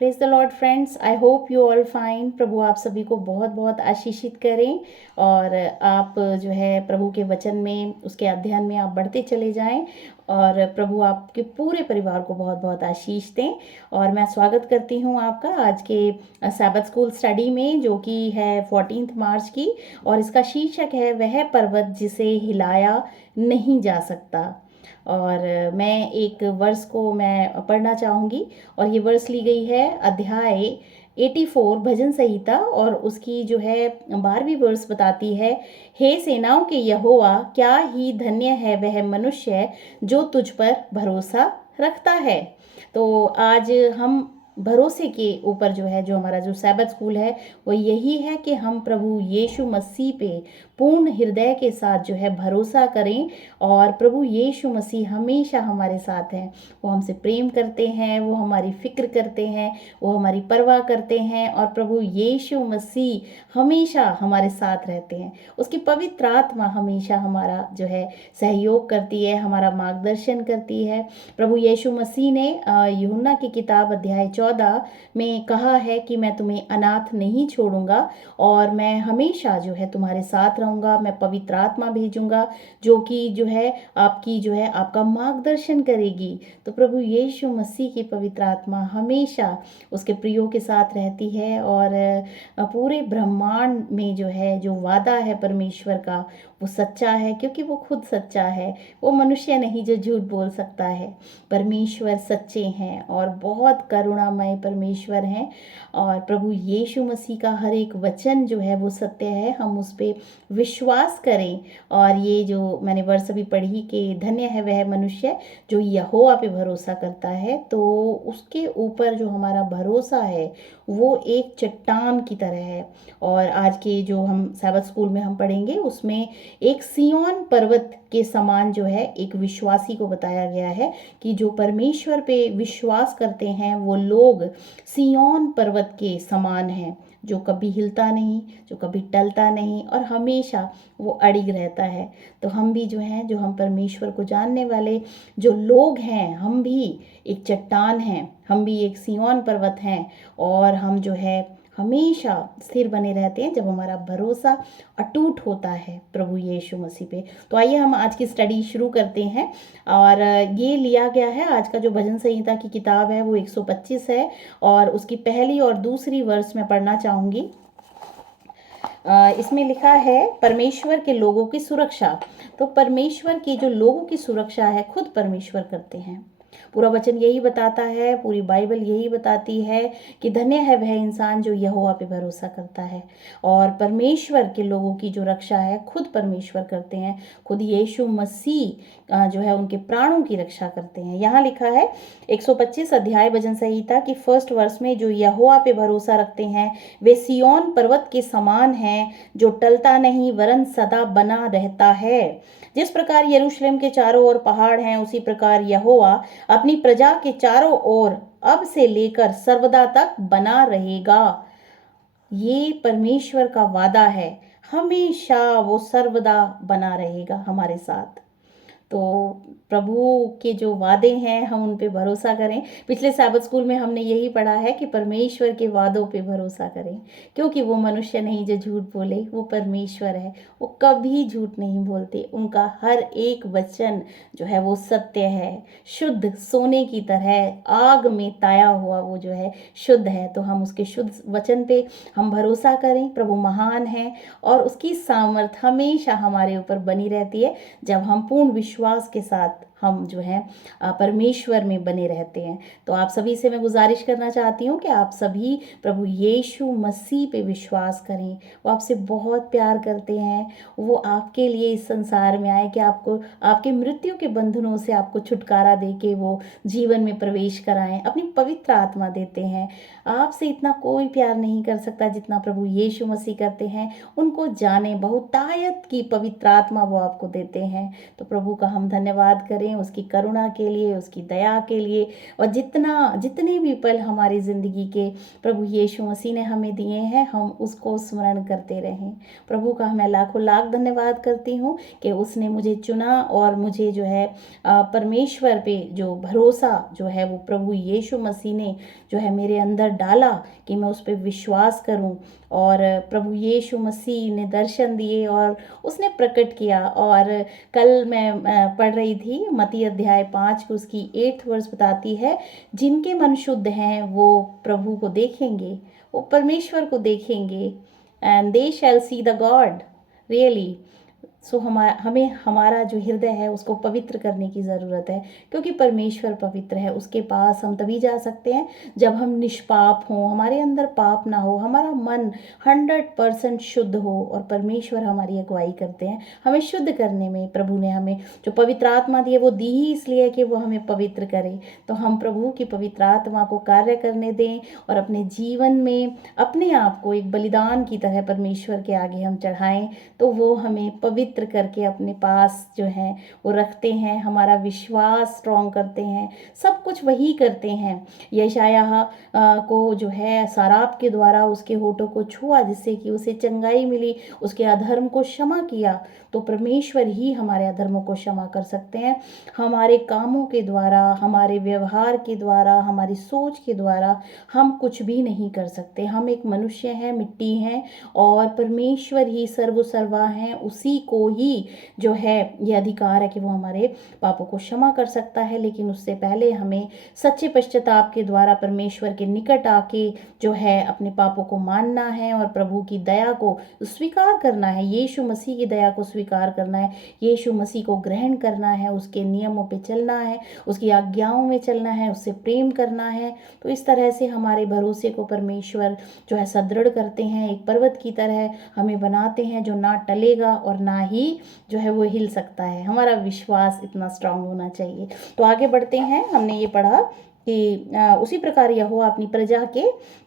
Praise the Lord friends, I hope you all fine. प्रभु आप सभी को बहुत बहुत आशीषित करें और आप जो है प्रभु के वचन में उसके अध्ययन में आप बढ़ते चले जाएं और प्रभु आपके पूरे परिवार को बहुत बहुत आशीष दें। और मैं स्वागत करती हूं आपका आज के सैबथ स्कूल स्टडी में, जो कि है 14 मार्च की, और इसका शीर्षक है वह पर्वत जिसे हिलाया नहीं जा सकता। और मैं एक वर्स को मैं पढ़ना चाहूँगी और ये वर्स ली गई है अध्याय 84 भजन संहिता, और उसकी जो है 12वीं वर्स बताती है, हे सेनाओं के यहोवा, क्या ही धन्य है वह मनुष्य जो तुझ पर भरोसा रखता है। तो आज हम भरोसे के ऊपर जो है, जो हमारा जो सैबथ स्कूल है वो यही है कि हम प्रभु यीशु मसीह पे पूर्ण हृदय के साथ जो है भरोसा करें। और प्रभु यीशु मसीह हमेशा हमारे साथ हैं, वो हमसे प्रेम करते हैं, वो हमारी फिक्र करते हैं, वो हमारी परवाह करते हैं। और प्रभु यीशु मसीह हमेशा हमारे साथ रहते हैं। उसकी पवित्र आत्मा हमेशा हमारा जो है सहयोग करती है, हमारा मार्गदर्शन करती है। प्रभु यीशु मसीह ने यूहन्ना की किताब अध्याय 14 में कहा है कि मैं तुम्हें अनाथ नहीं छोड़ूंगा और मैं हमेशा जो है तुम्हारे साथ रहूंगा। मैं पवित्र आत्मा भेजूंगा जो कि जो है आपका मार्गदर्शन करेगी। तो प्रभु यीशु मसीह की पवित्र आत्मा हमेशा उसके प्रियो के साथ रहती है। और पूरे ब्रह्मांड में जो है जो वादा है परमेश्वर का, वो सच्चा है, क्योंकि वो खुद सच्चा है। वो मनुष्य नहीं जो झूठ बोल सकता है। परमेश्वर सच्चे हैं और बहुत करुणामय परमेश्वर हैं। और प्रभु यीशु मसीह का हर एक वचन जो है वो सत्य है, हम उस पर विश्वास करें। और ये जो मैंने वर्ष अभी पढ़ी कि धन्य है वह मनुष्य जो यहोवा पे भरोसा करता है, तो उसके ऊपर जो हमारा भरोसा है वो एक चट्टान की तरह है। और आज के जो हम सैबथ स्कूल में हम पढ़ेंगे उसमें एक सिय्योन पर्वत के समान जो है एक विश्वासी को बताया गया है कि जो परमेश्वर पे विश्वास करते हैं वो लोग सिय्योन पर्वत के समान हैं, जो कभी हिलता नहीं, जो कभी टलता नहीं और हमेशा वो अड़िग रहता है। तो हम भी जो हैं, जो हम परमेश्वर को जानने वाले जो लोग हैं, हम भी एक चट्टान हैं, हम भी एक सिय्योन पर्वत हैं। और हम जो है हमेशा स्थिर बने रहते हैं जब हमारा भरोसा अटूट होता है प्रभु यीशु मसीह पे। तो आइए हम आज की स्टडी शुरू करते हैं। और ये लिया गया है, आज का जो भजन संहिता की किताब है वो 125 है और उसकी पहली और दूसरी वर्स में पढ़ना चाहूँगी। इसमें लिखा है परमेश्वर के लोगों की सुरक्षा। तो परमेश्वर की जो लोगों की सुरक्षा है खुद परमेश्वर करते हैं। पूरा वचन यही बताता है, पूरी बाइबल यही बताती है कि धन्य है वह इंसान जो यहोवा पे भरोसा करता है। और परमेश्वर के लोगों की जो रक्षा है खुद परमेश्वर करते हैं, खुद यीशु मसीह जो है उनके प्राणों की रक्षा करते हैं। यहाँ लिखा है 125 अध्याय भजन संहिता की फर्स्ट वर्स में, जो यहोवा पे भरोसा रखते हैं वे सिय्योन पर्वत के समान हैं जो टलता नहीं वरन सदा बना रहता है। जिस प्रकार यरूशलेम के चारों ओर पहाड़ हैं, उसी प्रकार यहोवा अपनी प्रजा के चारों ओर अब से लेकर सर्वदा तक बना रहेगा। ये परमेश्वर का वादा है, हमेशा वो सर्वदा बना रहेगा हमारे साथ। तो प्रभु के जो वादे हैं हम उन पे भरोसा करें। पिछले सैबथ स्कूल में हमने यही पढ़ा है कि परमेश्वर के वादों पे भरोसा करें, क्योंकि वो मनुष्य नहीं जो झूठ बोले, वो परमेश्वर है, वो कभी झूठ नहीं बोलते। उनका हर एक वचन जो है वो सत्य है, शुद्ध सोने की तरह आग में ताया हुआ वो जो है शुद्ध है। तो हम उसके शुद्ध वचन पे हम भरोसा करें। प्रभु महान है और उसकी सामर्थ हमेशा हमारे ऊपर बनी रहती है जब हम पूर्ण विश्वास के साथ हम जो है परमेश्वर में बने रहते हैं। तो आप सभी से मैं गुजारिश करना चाहती हूँ कि आप सभी प्रभु यीशु मसीह पे विश्वास करें। वो आपसे बहुत प्यार करते हैं, वो आपके लिए इस संसार में आए कि आपको आपके मृत्यु के बंधनों से आपको छुटकारा दे के वो जीवन में प्रवेश कराएं, अपनी पवित्र आत्मा देते हैं। आपसे इतना कोई प्यार नहीं कर सकता जितना प्रभु यीशु मसीह करते हैं। उनको जाने, बहुतायत की पवित्र आत्मा वो आपको देते हैं। तो प्रभु का हम धन्यवाद करें, करें उसकी करुणा के लिए, उसकी दया के लिए, और जितने भी पल हमारी ज़िंदगी के प्रभु यीशु मसीह ने हमें दिए हैं, हम उसको स्मरण करते रहें। प्रभु का मैं लाखों लाख धन्यवाद करती हूँ कि उसने मुझे चुना, और मुझे जो है परमेश्वर पे जो भरोसा जो है वो प्रभु यीशु मसीह ने जो है मेरे अंदर डाला कि मैं उस पर विश्वास करूं। और प्रभु यीशु मसीह ने दर्शन दिए और उसने प्रकट किया। और कल मैं पढ़ रही थी मत्ती अध्याय 5 की उसकी 8th वर्स बताती है, जिनके मन शुद्ध हैं वो प्रभु को देखेंगे, वो परमेश्वर को देखेंगे, and they shall see the God really. So हमें हमारा जो हृदय है उसको पवित्र करने की ज़रूरत है, क्योंकि परमेश्वर पवित्र है। उसके पास हम तभी जा सकते हैं जब हम निष्पाप हों, हमारे अंदर पाप ना हो, हमारा मन 100% शुद्ध हो। और परमेश्वर हमारी अगुवाई करते हैं हमें शुद्ध करने में। प्रभु ने हमें जो पवित्र आत्मा दी है वो दी ही इसलिए कि वो हमें पवित्र करे। तो हम प्रभु की पवित्र आत्मा को कार्य करने दें और अपने जीवन में अपने आप को एक बलिदान की तरह परमेश्वर के आगे हम चढ़ाएं, तो वो हमें पवित्र करके अपने पास जो है वो रखते हैं, हमारा विश्वास स्ट्रॉन्ग करते हैं, सब कुछ वही करते हैं। यशायाह को जो है साराप के द्वारा उसके होठों को छुआ जिससे कि उसे चंगाई मिली, उसके अधर्म को क्षमा किया। तो परमेश्वर ही हमारे अधर्मों को क्षमा कर सकते हैं। हमारे कामों के द्वारा, हमारे व्यवहार के द्वारा, हमारी सोच के द्वारा हम कुछ भी नहीं कर सकते। हम एक मनुष्य हैं, मिट्टी हैं, और परमेश्वर ही सर्वसर्वा हैं। उसी को ही जो है ये अधिकार है कि वो हमारे पापों को क्षमा कर सकता है। लेकिन उससे पहले हमें सच्चे पश्चाताप के द्वारा परमेश्वर के निकट आके जो है अपने पापों को मानना है और प्रभु की दया को स्वीकार करना है, यीशु मसीह की दया को स्वीकार करना है, यीशु मसीह को ग्रहण करना है, उसके नियमों पे चलना है, उसकी आज्ञाओं में चलना है, उससे प्रेम करना है। तो इस तरह से हमारे भरोसे को परमेश्वर जो है सुदृढ़ करते हैं, एक पर्वत की तरह हमें बनाते हैं जो ना टलेगा और ना ही जो है वो हिल सकता है। हमारा विश्वास इतना स्ट्रांग होना चाहिए। तो आगे बढ़ते हैं। हमने ये पढ़ा कि उसी प्रकार यहोवा अपनी प्रजा के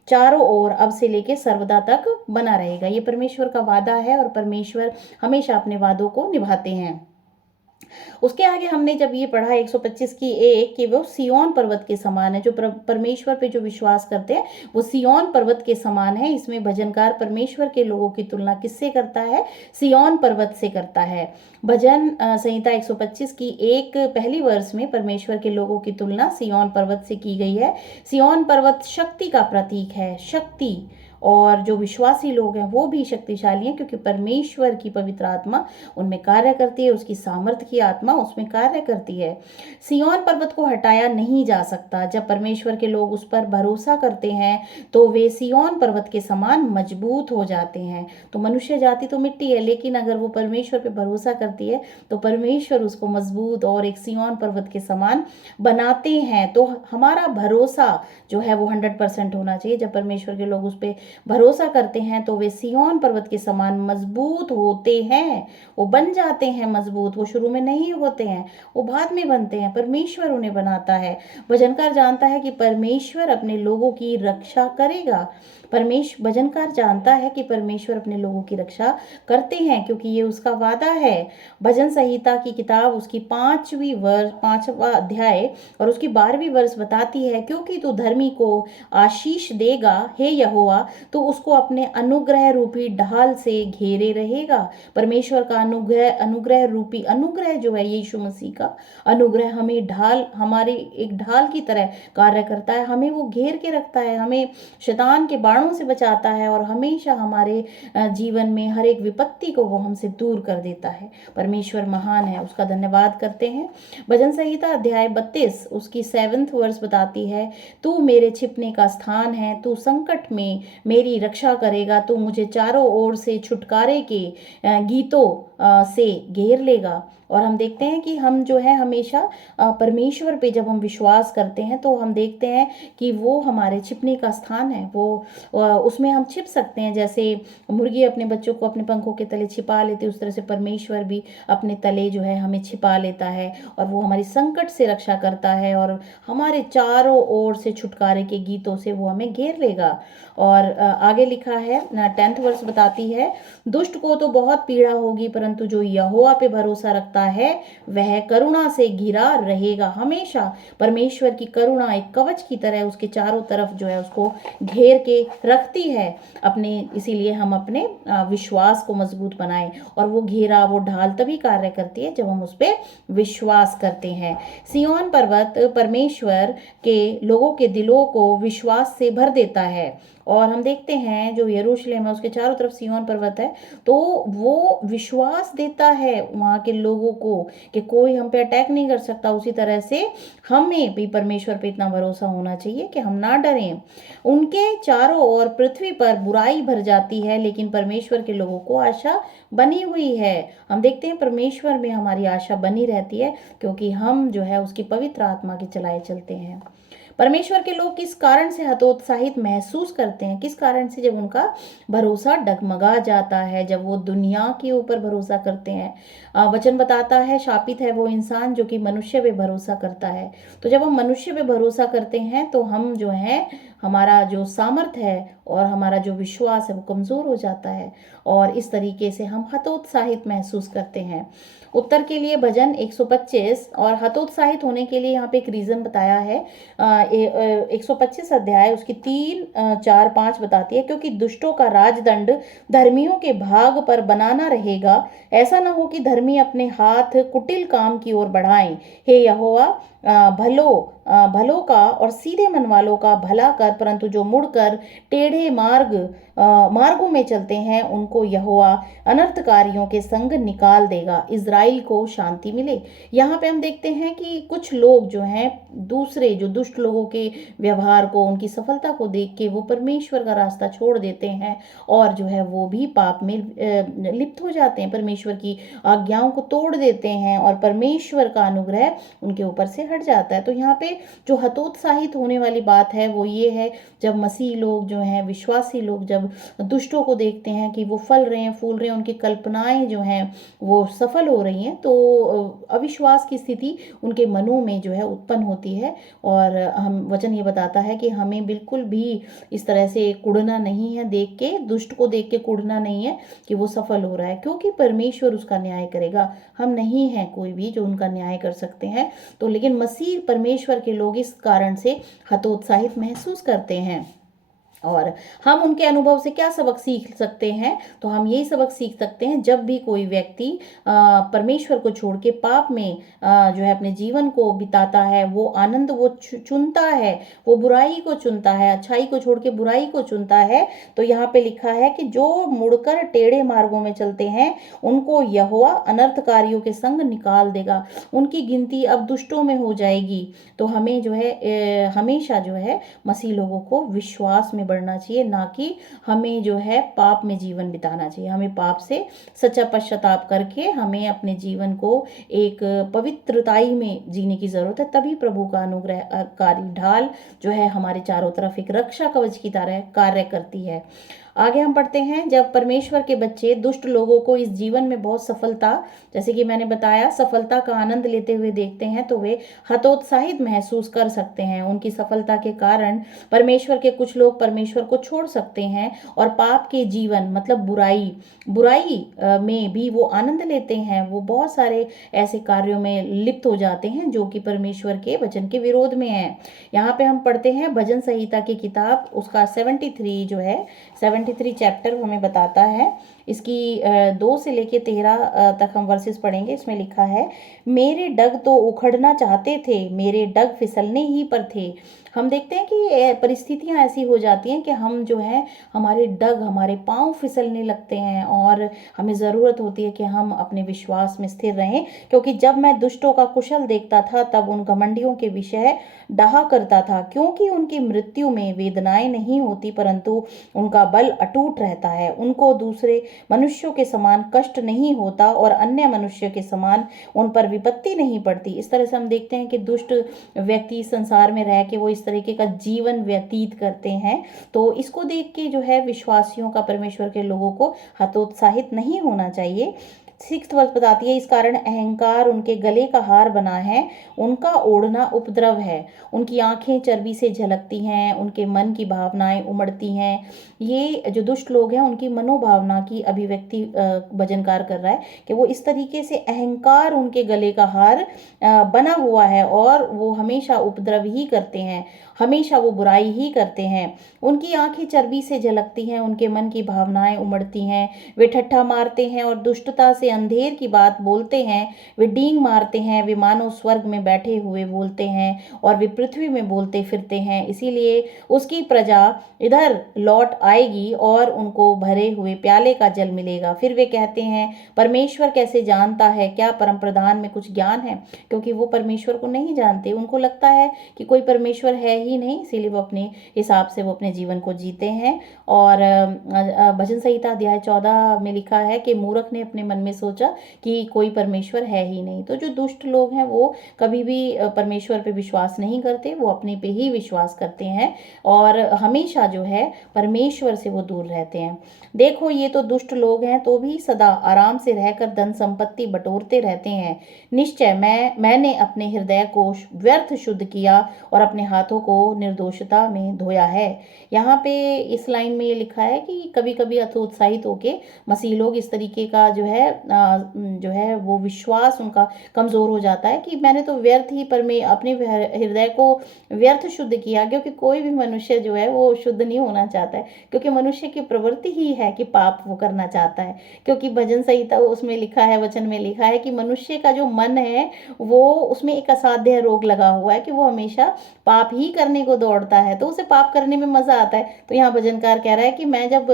चारों ओर अब से लेके सर्वदा तक बना रहेगा। ये परमेश्वर का वादा है और परमेश्वर हमेशा अपने वादों को निभाते हैं। उसके आगे हमने जब ये पढ़ा 125 की 1 कि वो सिय्योन पर्वत के समान है। जो परमेश्वर पे जो विश्वास करते हैं वो सिय्योन पर्वत के समान है। इसमें भजनकार परमेश्वर के लोगों की तुलना किससे करता है? सिय्योन पर्वत से करता है। भजन संहिता 125 की 1 पहली वर्ष में परमेश्वर के लोगों की तुलना सिय्योन पर्वत से की गई है। सिय्योन पर्वत शक्ति का प्रतीक है, शक्ति। और जो विश्वासी लोग हैं वो भी शक्तिशाली हैं, क्योंकि परमेश्वर की पवित्र आत्मा उनमें कार्य करती है, उसकी सामर्थ्य की आत्मा उसमें कार्य करती है। सिय्योन पर्वत को हटाया नहीं जा सकता। जब परमेश्वर के लोग उस पर भरोसा करते हैं तो वे सिय्योन पर्वत के समान मजबूत हो जाते हैं। तो मनुष्य जाति तो मिट्टी है, लेकिन अगर वो परमेश्वर पर भरोसा करती है तो परमेश्वर उसको मजबूत और एक सिय्योन पर्वत के समान बनाते हैं। तो हमारा भरोसा जो है वो 100% होना चाहिए। जब परमेश्वर के लोग उस पर भरोसा करते हैं तो वे सिय्योन पर्वत के समान मजबूत होते हैं, वो बन जाते हैं मजबूत। वो शुरू में नहीं होते हैं, वो बाद में बनते हैं, परमेश्वर उन्हें बनाता है। भजनकार जानता है कि परमेश्वर अपने लोगों की रक्षा करेगा। भजनकार जानता है कि परमेश्वर अपने लोगों की रक्षा करते हैं, क्योंकि ये उसका वादा है। भजन संहिता की किताब उसकी 5वां अध्याय और उसकी 12वीं वर्ष बताती है, क्योंकि तू धर्मी को आशीष देगा हे यहोवा, तो उसको अपने अनुग्रह रूपी ढाल से घेरे रहेगा। परमेश्वर का अनुग्रह रूपी अनुग्रह जो है यीशु मसीह का अनुग्रह हमें ढाल, हमारे एक ढाल की तरह कार्य करता है। हमें वो घेर के रखता है, हमें शैतान के बाणों से बचाता है और हमेशा हमारे जीवन में हर एक विपत्ति को वो हमसे दूर कर देता है। परमेश्वर महान है, उसका धन्यवाद करते हैं। भजन संहिता अध्याय 32 उसकी 7th वर्स बताती है, तू मेरे छिपने का स्थान है, तू संकट में मेरी रक्षा करेगा, तू मुझे चारों ओर से छुटकारे के गीतों से घेर लेगा। और हम देखते हैं कि हम जो है हमेशा परमेश्वर पे जब हम विश्वास करते हैं तो हम देखते हैं कि वो हमारे छिपने का स्थान है। वो उसमें हम छिप सकते हैं। जैसे मुर्गी अपने बच्चों को अपने पंखों के तले छिपा लेती है, उस तरह से परमेश्वर भी अपने तले जो है हमें छिपा लेता है और वो हमारी संकट से रक्षा करता है और हमारे चारों ओर से छुटकारे के गीतों से वो हमें घेर लेगा। और आगे लिखा है 10th वर्ष बताती है, दुष्ट को तो बहुत पीड़ा होगी, परंतु जो यहोवा पे भरोसा रखता करता है वह करुणा से घिरा रहेगा। हमेशा परमेश्वर की करुणा एक कवच की तरह उसके चारों तरफ जो है उसको घेर के रखती है अपने, इसीलिए हम अपने विश्वास को मजबूत बनाएं। और वो घेरा, वो ढाल तभी कार्य करती है जब हम उस पर विश्वास करते हैं। सिय्योन पर्वत परमेश्वर के लोगों के दिलों को विश्वास से भर देता है। और हम देखते हैं जो यरूशलेम है उसके चारों तरफ सिय्योन पर्वत है, तो वो विश्वास देता है वहाँ के लोगों को कि कोई हम पे अटैक नहीं कर सकता। उसी तरह से हमें भी परमेश्वर पे इतना भरोसा होना चाहिए कि हम ना डरें। उनके चारों ओर पृथ्वी पर बुराई भर जाती है, लेकिन परमेश्वर के लोगों को आशा बनी हुई है। हम देखते हैं परमेश्वर में हमारी आशा बनी रहती है, क्योंकि हम जो है उसकी पवित्र आत्मा के चलाए चलते हैं। परमेश्वर के लोग किस कारण से हतोत्साहित महसूस करते हैं? किस कारण से? जब उनका भरोसा डगमगा जाता है, जब वो दुनिया के ऊपर भरोसा करते हैं। वचन बताता है शापित है वो इंसान जो कि मनुष्य पे भरोसा करता है। तो जब हम मनुष्य पे भरोसा करते हैं तो हम जो है, हमारा जो सामर्थ है और हमारा जो विश्वास है वो कमज़ोर हो जाता है, और इस तरीके से हम हतोत्साहित महसूस करते हैं। उत्तर के लिए भजन 125, और हतोत्साहित होने के लिए यहाँ पे एक रीज़न बताया है। 125 अध्याय उसकी 3, 4, 5 बताती है, क्योंकि दुष्टों का राजदंड धर्मियों के भाग पर बनाना रहेगा। ऐसा ना हो कि धर्मी अपने हाथ कुटिल काम की ओर बढ़ाएं। हे यहोवा, भलों का और सीधे मन वालों का भला कर, परंतु जो मुड़कर टेढ़े मार्गों में चलते हैं उनको यहोवा अनर्थकारियों के संग निकाल देगा। इज़राइल को शांति मिले। यहाँ पे हम देखते हैं कि कुछ लोग जो हैं, दूसरे जो दुष्ट लोगों के व्यवहार को, उनकी सफलता को देख के वो परमेश्वर का रास्ता छोड़ देते हैं, और जो है वो भी पाप में लिप्त हो जाते हैं, परमेश्वर की आज्ञाओं को तोड़ देते हैं, और परमेश्वर का अनुग्रह उनके ऊपर से हट जाता है। तो यहाँ पे जो हतोत्साहित होने वाली बात है वो ये है, जब मसीह लोग जो हैं, विश्वासी लोग जब दुष्टों को देखते हैं कि वो फल रहे हैं, फूल रहे हैं, उनकी कल्पनाएं जो हैं वो सफल हो रही हैं, तो अविश्वास की स्थिति उनके मनों में जो है उत्पन्न होती है। और हम वचन ये बताता है कि हमें बिल्कुल भी इस तरह से कुढ़ना नहीं है, देख के, दुष्ट को देख के कुढ़ना नहीं है कि वो सफल हो रहा है, क्योंकि परमेश्वर उसका न्याय करेगा। हम नहीं हैं कोई भी जो उनका न्याय कर सकते हैं। तो लेकिन मसीह परमेश्वर के लोग इस कारण से हतोत्साहित महसूस करते हैं। और हम उनके अनुभव से क्या सबक सीख सकते हैं? तो हम यही सबक सीख सकते हैं, जब भी कोई व्यक्ति परमेश्वर को छोड़ के पाप में जो है अपने जीवन को बिताता है, वो आनंद वो चुनता है, वो बुराई को चुनता है, अच्छाई को छोड़ के बुराई को चुनता है, तो यहाँ पे लिखा है कि जो मुड़कर टेढ़े मार्गों में चलते हैं उनको यहोवा अनर्थकारियों के संग निकाल देगा। उनकी गिनती अब दुष्टों में हो जाएगी। तो हमें जो है हमेशा जो है मसीह लोगों को विश्वास में बढ़ना चाहिए, ना कि हमें जो है पाप में जीवन बिताना चाहिए। हमें पाप से सच्चा पश्चाताप करके हमें अपने जीवन को एक पवित्रताई में जीने की जरूरत है। तभी प्रभु का अनुग्रहकारी ढाल जो है हमारे चारों तरफ एक रक्षा कवच की तरह कार्य करती है। आगे हम पढ़ते हैं, जब परमेश्वर के बच्चे दुष्ट लोगों को इस जीवन में बहुत सफलता, जैसे कि मैंने बताया, सफलता का आनंद लेते हुए देखते हैं, तो वे हतोत्साहित महसूस कर सकते हैं। उनकी सफलता के कारण परमेश्वर के कुछ लोग परमेश्वर को छोड़ सकते हैं, और पाप के जीवन मतलब बुराई में भी वो आनंद लेते हैं। वो बहुत सारे ऐसे कार्यों में लिप्त हो जाते हैं जो कि परमेश्वर के वचन के विरोध में है। यहाँ पे हम पढ़ते हैं भजन संहिता की किताब, उसका 73 जो है 73 चैप्टर हमें बताता है। इसकी 2 से लेके 13 तक हम वर्सेस पढ़ेंगे। इसमें लिखा है, मेरे डग तो उखड़ना चाहते थे, मेरे डग फिसलने ही पर थे। हम देखते हैं कि परिस्थितियां ऐसी हो जाती हैं कि हम जो है हमारे डग, हमारे पांव फिसलने लगते हैं, और हमें ज़रूरत होती है कि हम अपने विश्वास में स्थिर रहें। क्योंकि जब मैं दुष्टों का कुशल देखता था तब उन घमंडियों के विषय डहा करता था, क्योंकि उनकी मृत्यु में वेदनाएं नहीं होती, परंतु उनका बल अटूट रहता है। उनको दूसरे मनुष्यों के समान कष्ट नहीं होता, और अन्य मनुष्य के समान उन पर विपत्ति नहीं पड़ती। इस तरह से हम देखते हैं कि दुष्ट व्यक्ति संसार में रह के वो इस तरीके का जीवन व्यतीत करते हैं। तो इसको देख के जो है विश्वासियों का, परमेश्वर के लोगों को हतोत्साहित नहीं होना चाहिए। 6th वर्ष बताती है, इस कारण अहंकार उनके गले का हार बना है, उनका ओढ़ना उपद्रव है, उनकी आंखें चर्बी से झलकती हैं, उनके मन की भावनाएं उमड़ती हैं। ये जो दुष्ट लोग हैं उनकी मनोभावना की अभिव्यक्ति भजनकार कर रहा है कि वो इस तरीके से अहंकार उनके गले का हार बना हुआ है और वो हमेशा उपद्रव ही करते हैं, हमेशा वो बुराई ही करते हैं। उनकी आंखें चर्बी से झलकती हैं, उनके मन की भावनाएं उमड़ती हैं, वे ठट्ठा मारते हैं और दुष्टता से अंधेर की बात बोलते हैं, वे डींग मारते हैं, वे मानो स्वर्ग में बैठे हुए बोलते हैं और वे पृथ्वी में बोलते फिरते हैं। इसीलिए उसकी प्रजा इधर लौट आएगी और उनको भरे हुए प्याले का जल मिलेगा। फिर वे कहते हैं, परमेश्वर कैसे जानता है, क्या परम प्रधान में कुछ ज्ञान है? क्योंकि वो परमेश्वर को नहीं जानते, उनको लगता है कि कोई परमेश्वर है ही नहीं, इसीलिए वो अपने हिसाब से वो अपने जीवन को जीते हैं। और भजन संहिता अध्याय 14 में लिखा है कि मूर्ख ने अपने मन में सोचा कि कोई परमेश्वर है ही नहीं। तो जो दुष्ट लोग हैं वो कभी भी परमेश्वर पे विश्वास नहीं करते, वो अपने पे ही विश्वास करते हैं और हमेशा जो है परमेश्वर से वो दूर रहते हैं। देखो ये तो दुष्ट लोग हैं तो भी सदा आराम से रहकर धन संपत्ति बटोरते रहते हैं। निश्चय मैंने अपने हृदय को व्यर्थ शुद्ध किया और अपने हाथों को निर्दोषता में धोया है। यहाँ पे इस लाइन में ये लिखा है कि कभी कभी हतोत्साहित होके मसीह लोग इस तरीके का जो है वो विश्वास उनका कमजोर हो जाता है कि मैंने तो व्यर्थ ही पर मैं अपने हृदय को व्यर्थ शुद्ध किया, क्योंकि कोई भी मनुष्य जो है वो शुद्ध नहीं होना चाहता है, क्योंकि मनुष्य की प्रवृत्ति ही है कि पाप वो करना चाहता है। क्योंकि भजन संहिता उसमें लिखा है, वचन में लिखा है कि मनुष्य का जो मन है वो उसमें एक असाध्य रोग लगा हुआ है कि वो हमेशा पाप ही करने को दौड़ता है, तो उसे पाप करने में मजा आता है। तो यहाँ भजनकार कह रहा है कि मैं जब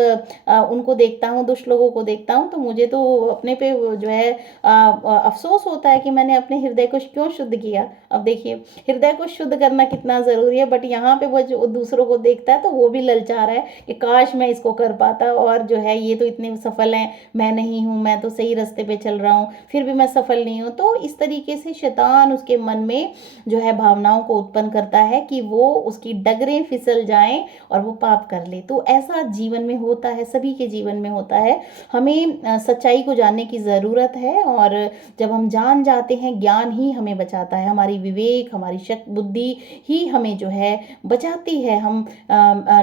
उनको देखता हूँ, दुष्ट लोगों को देखता हूँ, तो मुझे तो अपने पे जो है अफसोस होता है कि मैंने अपने हृदय को क्यों शुद्ध किया। अब देखिए हृदय को शुद्ध करना कितना जरूरी है, बट यहाँ पे वो जो दूसरों को देखता है तो वो भी ललचा रहा है कि काश मैं इसको कर पाता, और जो है ये तो इतने सफल हैं, मैं नहीं हूँ, मैं तो सही रास्ते पे चल रहा हूँ, फिर भी मैं सफल नहीं हूँ। तो इस तरीके से शैतान उसके मन में जो है भावनाओं को उत्पन्न करता है कि वो उसकी डगरें फिसल जाएं और वो पाप कर ले। तो ऐसा जीवन में होता है, सभी के जीवन में होता है। हमें सच्चाई को जानने की ज़रूरत है, और जब हम जान जाते हैं, ज्ञान ही हमें बचाता है, हमारी विवेक, हमारी शक बुद्धि ही हमें जो है बचाती है। हम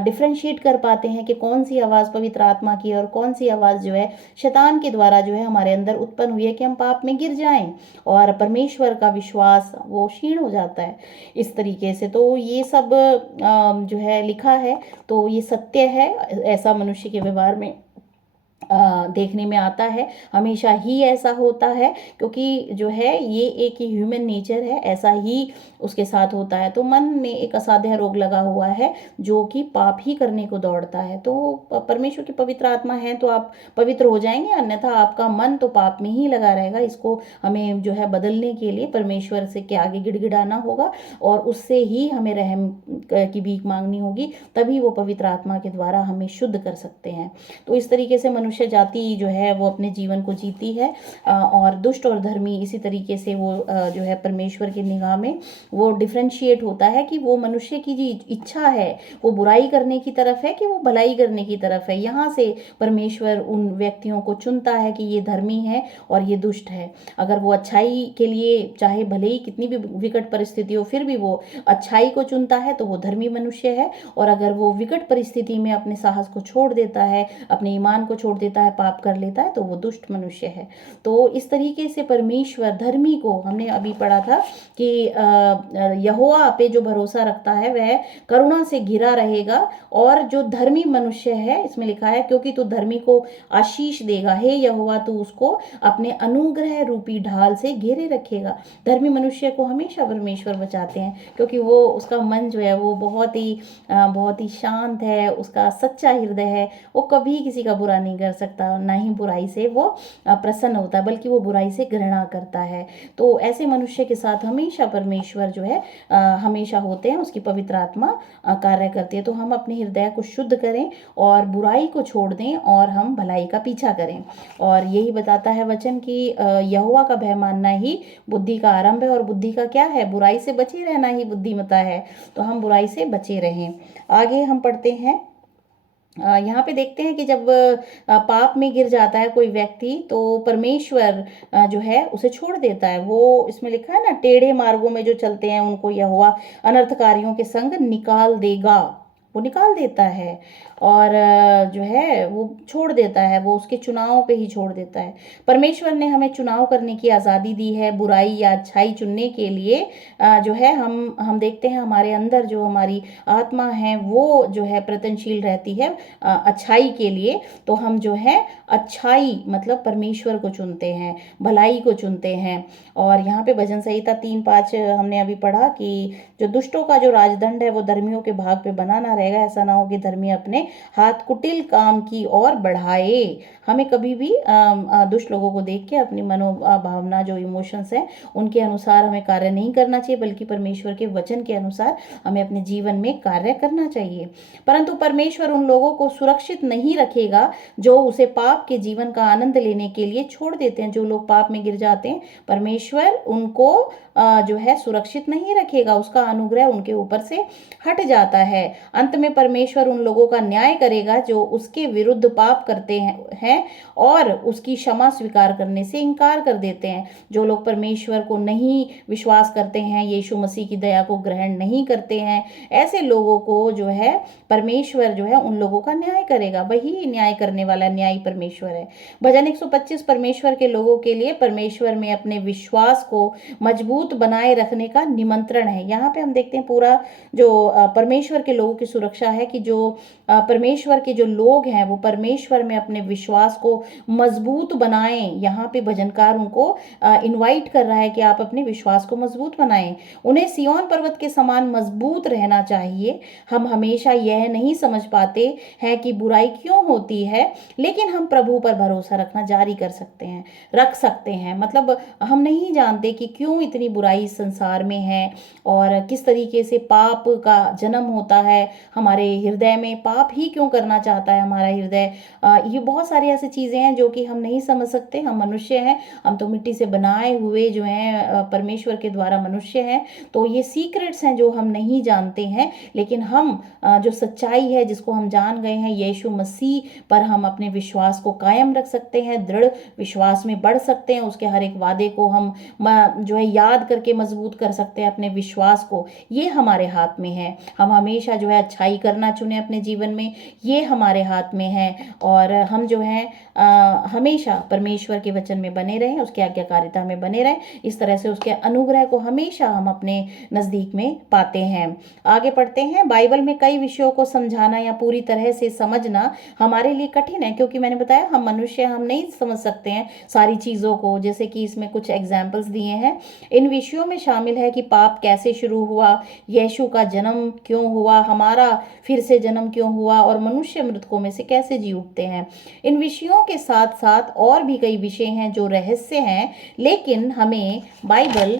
डिफ्रेंशिएट कर पाते हैं कि कौन सी आवाज़ पवित्र आत्मा की है और कौन सी आवाज़ जो है शैतान के द्वारा जो है हमारे अंदर उत्पन्न हुई है कि हम पाप में गिर जाएं, और परमेश्वर का विश्वास वो क्षीण हो जाता है इस तरीके से। तो ये सब जो है लिखा है, तो ये सत्य है, ऐसा मनुष्य के व्यवहार में देखने में आता है, हमेशा ही ऐसा होता है, क्योंकि जो है ये एक ह्यूमन नेचर है, ऐसा ही उसके साथ होता है। तो मन में एक असाध्य रोग लगा हुआ है जो कि पाप ही करने को दौड़ता है। तो परमेश्वर की पवित्र आत्मा है तो आप पवित्र हो जाएंगे, अन्यथा आपका मन तो पाप में ही लगा रहेगा। इसको हमें जो है बदलने के लिए परमेश्वर से के आगे गिड़गिड़ाना होगा और उससे ही हमें रहम की भीख मांगनी होगी, तभी वो पवित्र आत्मा के द्वारा हमें शुद्ध कर सकते हैं। तो इस तरीके से मनुष्य जाति जो है वो अपने जीवन को जीती है, और दुष्ट और धर्मी इसी तरीके से वो जो है परमेश्वर की निगाह में वो डिफ्रेंशिएट होता है कि वो मनुष्य की जो इच्छा है वो बुराई करने की तरफ है कि वो भलाई करने की तरफ है। यहाँ से परमेश्वर उन व्यक्तियों को चुनता है कि ये धर्मी है और ये दुष्ट है। अगर वो अच्छाई के लिए, चाहे भले ही कितनी भी विकट परिस्थिति हो, फिर भी वो अच्छाई को चुनता है तो वो धर्मी मनुष्य है। और अगर वो विकट परिस्थिति में अपने साहस को छोड़ देता है, अपने ईमान को छोड़ देता है, पाप कर लेता है, तो वो दुष्ट मनुष्य है। तो इस तरीके से परमेश्वर धर्मी को, हमने अभी पढ़ा था कि यहोवा पे जो भरोसा रखता है वह करुणा से घिरा रहेगा, और जो धर्मी मनुष्य है, इसमें लिखा है क्योंकि तू धर्मी को आशीष देगा, हे यहोवा तू उसको अपने अनुग्रह रूपी ढाल से घेरे रखेगा। धर्मी मनुष्य को हमेशा परमेश्वर बचाते हैं, क्योंकि वो उसका मन जो है वो बहुत ही शांत है, उसका सच्चा हृदय है, वो कभी किसी का बुरा नहीं कर सकता, ना ही बुराई से वो प्रसन्न होता है, बल्कि वो बुराई से घृणा करता है। तो ऐसे मनुष्य के साथ हमेशा परमेश्वर जो है हमेशा होते हैं, उसकी पवित्र आत्मा कार्य करती है। तो हम अपने हृदय को शुद्ध करें और बुराई को छोड़ दें और हम भलाई का पीछा करें। और यही बताता है वचन कि यहोवा का भय मानना ही बुद्धि का आरंभ है, और बुद्धि का क्या है? बुराई से बचे रहना ही बुद्धिमता है। तो हम बुराई से बचे रहें। आगे हम पढ़ते हैं यहाँ पे देखते हैं कि जब पाप में गिर जाता है कोई व्यक्ति तो परमेश्वर जो है उसे छोड़ देता है। वो इसमें लिखा है ना, टेढ़े मार्गों में जो चलते हैं उनको यहोवा अनर्थकारियों के संग निकाल देगा। वो निकाल देता है और जो है वो छोड़ देता है, वो उसके चुनाव पे ही छोड़ देता है। परमेश्वर ने हमें चुनाव करने की आज़ादी दी है, बुराई या अच्छाई चुनने के लिए। जो है हम देखते हैं हमारे अंदर जो हमारी आत्मा है वो जो है प्रयत्नशील रहती है अच्छाई के लिए। तो हम जो है अच्छाई मतलब परमेश्वर को चुनते हैं, भलाई को चुनते हैं। और यहाँ पे भजन संहिता 3:5 हमने अभी पढ़ा कि जो दुष्टों का जो राजदंड है वो धर्मियों के भाग पे बना ना रहेगा। ऐसा ना हो कि धर्मी अपने हाथ कुटिल काम की ओर बढ़ाए। हमें कभी भी दुष्ट लोगों को देख के अपनी मनोभावना जो इमोशंस हैं उनके अनुसार हमें कार्य नहीं करना चाहिए, बल्कि परमेश्वर के वचन के अनुसार हमें अपने जीवन में कार्य करना चाहिए। परंतु परमेश्वर उन लोगों को सुरक्षित नहीं रखेगा जो उसे पाप के जीवन का आनंद लेने के लिए छोड़ देते हैं। जो लोग पाप में गिर जाते हैं, परमेश्वर उनको जो है सुरक्षित नहीं रखेगा, उसका अनुग्रह उनके ऊपर से हट जाता है। अंत में परमेश्वर उन लोगों का न्याय करेगा जो उसके विरुद्ध पाप करते हैं और उसकी क्षमा स्वीकार करने से इनकार कर देते हैं। जो लोग परमेश्वर को नहीं विश्वास करते हैं, यीशु मसीह की दया को ग्रहण नहीं करते हैं, ऐसे लोगों को जो है परमेश्वर जो है उन लोगों का न्याय करेगा। वही न्याय करने वाला न्यायी परमेश्वर है। भजन 125 परमेश्वर के लोगों के लिए परमेश्वर में अपने विश्वास को मजबूत बनाए रखने का निमंत्रण है। यहाँ पे हम देखते हैं पूरा जो परमेश्वर के लोगों की सुरक्षा है कि जो परमेश्वर के जो लोग हैं वो परमेश्वर में अपने विश्वास को मजबूत बनाएं। यहाँ पे भजनकार उनको इनवाइट कर रहा है कि आप अपने विश्वास को मजबूत बनाएं। उन्हें सिय्योन पर्वत के समान मजबूत रहना चाहिए। हम हमेशा यह नहीं समझ पाते हैं कि बुराई क्यों होती है, लेकिन हम प्रभु पर भरोसा रखना जारी कर सकते हैं, रख सकते हैं। मतलब हम नहीं जानते कि क्यों इतनी बुराई संसार में है और किस तरीके से पाप का जन्म होता है हमारे हृदय में। पाप ही क्यों करना चाहता है हमारा हृदय। ये बहुत सारी ऐसी चीज़ें हैं जो कि हम नहीं समझ सकते। हम मनुष्य हैं, हम तो मिट्टी से बनाए हुए जो हैं परमेश्वर के द्वारा मनुष्य हैं। तो ये सीक्रेट्स हैं जो हम नहीं जानते हैं, लेकिन हम जो सच्चाई है जिसको हम जान गए हैं, यीशु मसीह पर हम अपने विश्वास को कायम रख सकते हैं, दृढ़ विश्वास में बढ़ सकते हैं। उसके हर एक वादे को हम जो है याद करके मजबूत कर सकते हैं अपने विश्वास को। ये हमारे हाथ में है। हम हमेशा जो है अच्छाई करना चुने अपने जीवन में, ये हमारे हाथ में है। और हम जो है हमेशा परमेश्वर के वचन में बने रहें, उसकी आज्ञाकारिता में बने रहें। इस तरह से उसके अनुग्रह को हमेशा हम अपने नज़दीक में पाते हैं। आगे पढ़ते हैं। बाइबल में कई विषयों को समझाना या पूरी तरह से समझना हमारे लिए कठिन है, क्योंकि मैंने बताया हम मनुष्य, हम नहीं समझ सकते हैं सारी चीज़ों को। जैसे कि इसमें कुछ एग्जाम्पल्स दिए हैं। इन विषयों में शामिल है कि पाप कैसे शुरू हुआ, यीशु का जन्म क्यों हुआ, हमारा फिर से जन्म क्यों हुआ और मनुष्य मृतकों में से कैसे जी उठते हैं। इन विषयों के साथ साथ और भी कई विषय हैं जो रहस्य हैं, लेकिन हमें बाइबल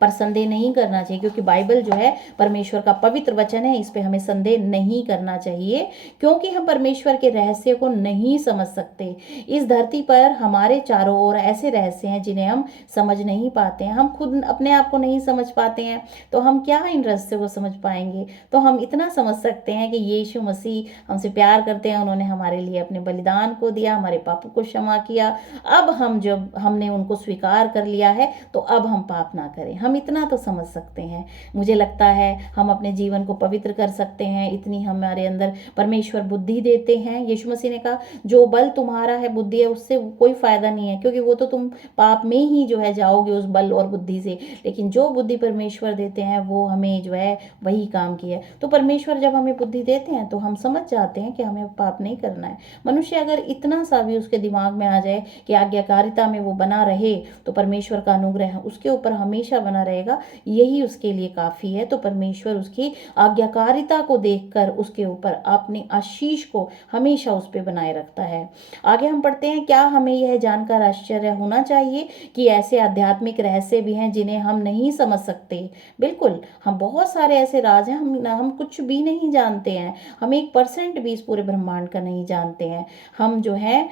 पर संदेह नहीं करना चाहिए, क्योंकि बाइबल जो है परमेश्वर का पवित्र वचन है। इस पे हमें संदेह नहीं करना चाहिए, क्योंकि हम परमेश्वर के रहस्य को नहीं समझ सकते। इस धरती पर हमारे चारों ओर ऐसे रहस्य हैं जिन्हें हम समझ नहीं पाते हैं। हम खुद अपने आप को नहीं समझ पाते हैं, तो हम क्या इन रहस्यों को समझ पाएंगे। तो हम इतना समझ सकते हैं कि यीशु मसीह हमसे प्यार करते हैं, उन्होंने हमारे लिए अपने बलिदान को दिया, हमारे पापों को क्षमा किया। अब हम जब हमने उनको स्वीकार कर लिया है तो अब हम पाप ना करें। हम इतना तो समझ सकते हैं। मुझे लगता है हम अपने जीवन को पवित्र कर सकते हैं, इतनी हमारे अंदर परमेश्वर बुद्धि देते हैं। यीशु मसीह ने कहा जो बल तुम्हारा है, बुद्धि है, उससे कोई फायदा नहीं है, क्योंकि वो तो तुम पाप में ही जो है जाओगे उस बल और बुद्धि से। लेकिन जो बुद्धि परमेश्वर देते हैं वो हमें जो है वही काम की है। तो परमेश्वर जब हमें बुद्धि देते हैं तो हम समझ जाते हैं कि हमें पाप नहीं करना है। मनुष्य अगर इतना सा भी उसके दिमाग में आ जाए कि आज्ञाकारिता में वो बना रहे, तो परमेश्वर का अनुग्रह उसके ऊपर हमेशा बना रहेगा, यही उसके लिए काफ़ी है। तो परमेश्वर उसकी आज्ञाकारिता को देखकर उसके ऊपर अपनी आशीष को हमेशा उस पर बनाए रखता है। आगे हम पढ़ते हैं। क्या हमें यह जानकर आश्चर्य होना चाहिए कि ऐसे आध्यात्मिक रहस्य भी हैं जिन्हें हम नहीं समझ सकते। बिल्कुल, हम बहुत सारे ऐसे राज हैं, हम कुछ भी नहीं जानते हैं। हम 1% भी इस पूरे ब्रह्मांड का नहीं जानते हैं। हम जो है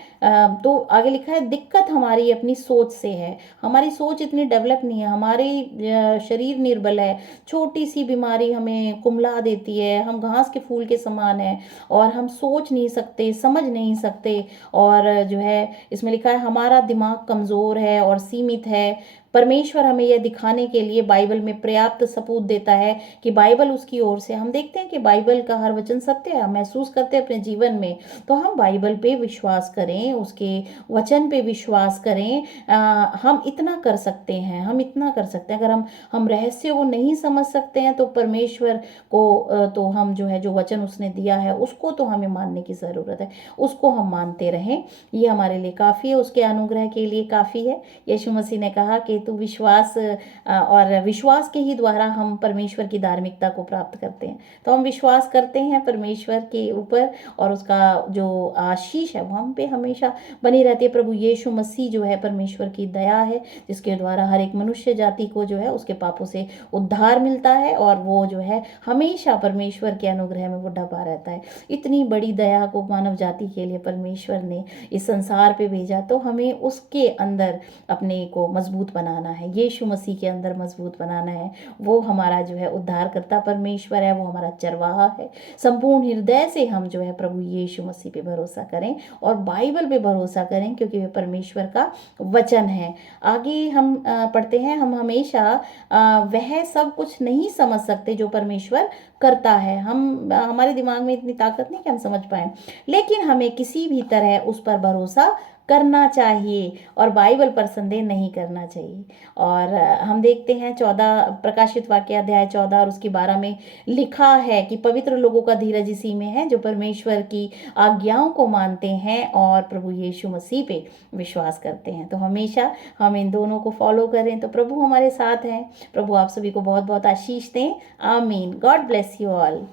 तो आगे लिखा है दिक्कत हमारी अपनी सोच से है। हमारी सोच इतनी डेवलप नहीं है, हमारी शरीर निर्बल है, छोटी सी बीमारी हमें कुम्हला देती है, हम घास के फूल के समान हैं और हम सोच नहीं सकते, समझ नहीं सकते। और जो है इसमें लिखा है हमारा दिमाग कमज़ोर है और सीमित है। परमेश्वर हमें यह दिखाने के लिए बाइबल में पर्याप्त सबूत देता है कि बाइबल उसकी ओर से, हम देखते हैं कि बाइबल का हर वचन सत्य है, हम महसूस करते हैं अपने जीवन में। तो हम बाइबल पे विश्वास करें, उसके वचन पे विश्वास करें। हम इतना कर सकते हैं, हम इतना कर सकते हैं। अगर हम रहस्य को नहीं समझ सकते हैं तो परमेश्वर को तो हम जो है, जो वचन उसने दिया है उसको तो हमें मानने की ज़रूरत है, उसको हम मानते रहें। ये हमारे लिए काफ़ी है, उसके अनुग्रह के लिए काफ़ी है। यीशु मसीह ने कहा कि तू विश्वास, और विश्वास के ही द्वारा हम परमेश्वर की धार्मिकता को प्राप्त करते हैं। तो हम विश्वास करते हैं परमेश्वर के ऊपर, और उसका जो आशीष है वो हम पे हमेशा बनी रहती है। प्रभु यीशु मसीह जो है परमेश्वर की दया है, जिसके द्वारा हर एक मनुष्य जाति को जो है उसके पापों से उद्धार मिलता है, और वो जो है हमेशा परमेश्वर के अनुग्रह में वो ढपा रहता है। इतनी बड़ी दया को मानव जाति के लिए परमेश्वर ने इस संसार पे भेजा, तो हमें उसके अंदर अपने को मजबूत बनाना है, यीशु मसीह के अंदर मजबूत बनाना है। वो हमारा जो है उद्धार करता परमेश्वर है, वो हमारा चरवाहा है। संपूर्ण हृदय से हम जो है प्रभु यीशु मसीह पे भरोसा करें और बाइबल पे भरोसा करें, क्योंकि वे परमेश्वर का वचन है। आगे हम पढ़ते हैं, हम हमेशा वह सब कुछ नहीं समझ सकते जो परमेश्वर करता है। हमारे दिमाग में इतनी ताकत नहीं कि हम समझ पाए, लेकिन हमें किसी भी तरह उस पर भरोसा करना चाहिए और बाइबल पर संदेह नहीं करना चाहिए। और हम देखते हैं 14 प्रकाशित वाक्य अध्याय 14 और उसकी 12 में लिखा है कि पवित्र लोगों का धीरज इसी में है जो परमेश्वर की आज्ञाओं को मानते हैं और प्रभु यीशु मसीह पे विश्वास करते हैं। तो हमेशा हम इन दोनों को फॉलो करें तो प्रभु हमारे साथ हैं। प्रभु आप सभी को बहुत बहुत आशीष दें। आमीन। God bless you all.